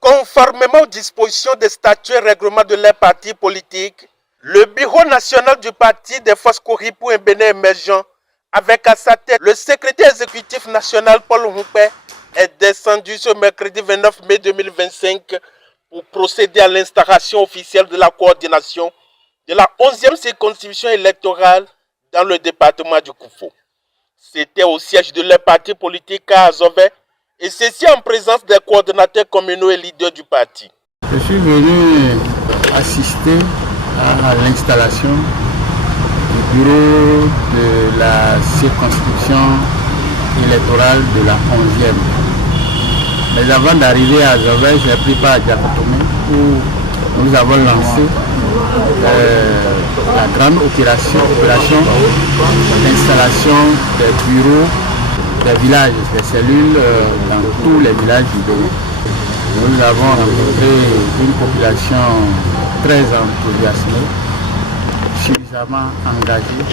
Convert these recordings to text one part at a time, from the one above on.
Conformément aux dispositions des statuts et règlements de leurs partis politiques, le Bureau national du parti des forces Kori pour un Bénin émergent, avec à sa tête le secrétaire exécutif national Paul Humpé, est descendu ce mercredi 29 mai 2025 pour procéder à l'installation officielle de la coordination de la 11e circonscription électorale dans le département du Koufou. C'était au siège de leur parti politique à Azové, et ceci en présence des coordonnateurs communaux et leaders du parti. Je suis venu assister à l'installation du bureau de la circonscription électorale de la 11e. Mais avant d'arriver à Azové, j'ai pris part à Diakotomé où nous avons lancé la grande opération d'installation des bureaux des villages, des cellules dans tous les villages du Bénin. Nous avons rencontré une population très enthousiasmée, suffisamment engagée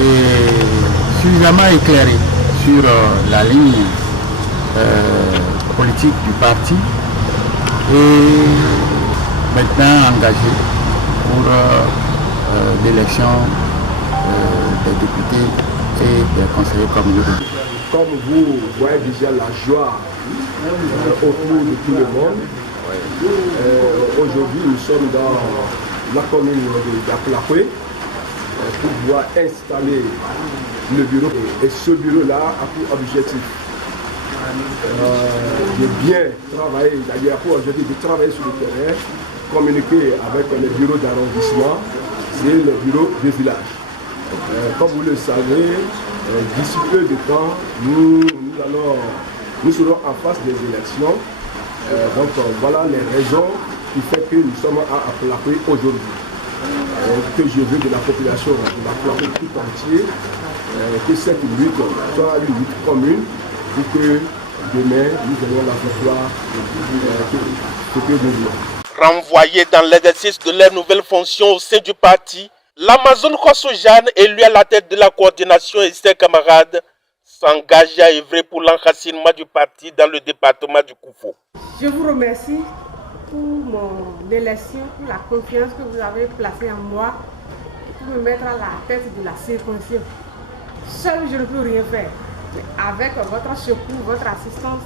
et suffisamment éclairée sur la ligne politique du parti et maintenant engagée pour l'élection des députés et des conseillers communautaires. Comme vous voyez déjà la joie autour de tout le monde, aujourd'hui nous sommes dans la commune de Daklapé pour pouvoir installer le bureau. Et ce bureau-là a pour objectif de bien travailler, d'ailleurs pour objectif de travailler sur le terrain, communiquer avec les bureaux d'arrondissement et les bureaux de village. Comme vous le savez, d'ici peu de temps, nous serons en face des élections. Donc voilà les raisons qui font que nous sommes à Aklapé aujourd'hui. Que je veux de la population de l'Aklapé tout entier, que cette lutte soit une lutte commune pour que demain nous ayons la victoire que nous voulons. Renvoyés dans l'exercice de leurs nouvelles fonctions au sein du parti, l'Amazone Khosso-Jeanne, élu à la tête de la coordination et ses camarades, s'engage à œuvrer pour l'enracinement du parti dans le département du Koufou. Je vous remercie pour mon élection, pour la confiance que vous avez placée en moi, pour me mettre à la tête de la circonscription. Seul, je ne peux rien faire. Mais avec votre secours, votre assistance,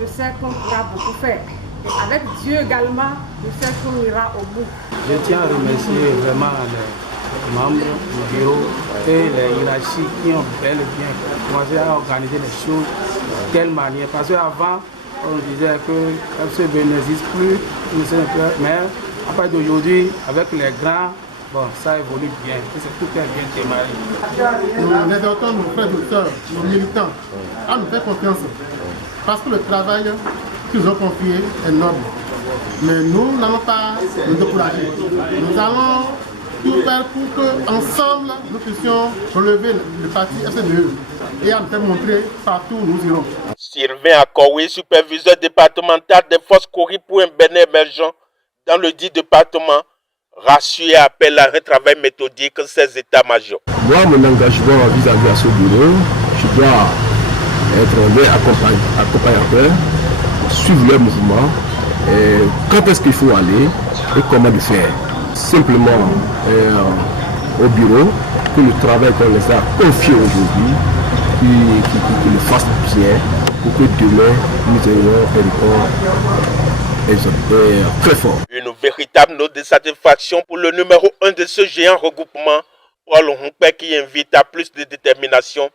je sais qu'on pourra beaucoup faire. Et avec Dieu également, je sais qu'on ira au bout. Je tiens à remercier vraiment les membres du bureau et les hiérarchies qui ont bel et bien commencé à organiser les choses de telle manière. Parce qu'avant, on disait que FCB n'existe plus, mais à partir d'aujourd'hui, avec les grands, bon, ça évolue bien, tout est bien démarré. Nous exhortons nos frères et sœurs, nos militants, à nous faire confiance. Parce que le travail qu'ils nous ont confié est noble. Mais nous n'allons pas nous décourager. Nous allons tout faire pour qu'ensemble nous puissions relever le parti FCBE et à nous faire montrer partout où nous irons. Sylvain Akowe, superviseur départemental des forces Kori pour un Bénin émergent dans le dit département, rassure et appelle à un travail méthodique ses états-majors. Moi, mon engagement vis-à-vis de ce bureau, je dois être un accompagnateur, suivre le mouvement, quand est-ce qu'il faut aller et comment le faire. Simplement au bureau, que le travail qu'on les a confié aujourd'hui, qu'ils le fassent bien, pour que demain nous ayons un record très fort. Une véritable note de satisfaction pour le numéro 1 de ce géant regroupement, Paul Humpé, qui invite à plus de détermination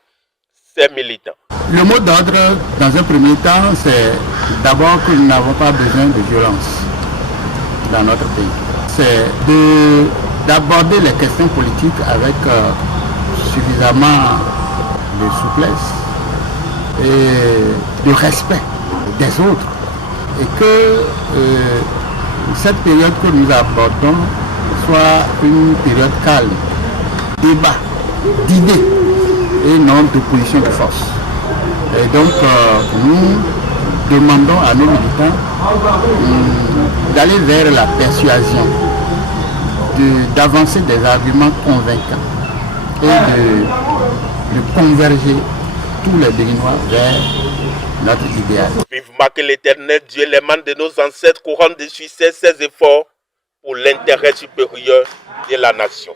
ses militants. Le mot d'ordre, dans un premier temps, c'est d'abord que nous n'avons pas besoin de violence dans notre pays. C'est d'aborder les questions politiques avec suffisamment de souplesse et de respect des autres. Et que cette période que nous abordons soit une période calme, débat, d'idées et non d'opposition de force. Et donc nous demandons à nos militants d'aller vers la persuasion, d'avancer des arguments convaincants et de converger tous les Béninois vers notre idéal. Vivement que l'Éternel Dieu, les mains de nos ancêtres, couronne de succès ces efforts pour l'intérêt supérieur de la nation.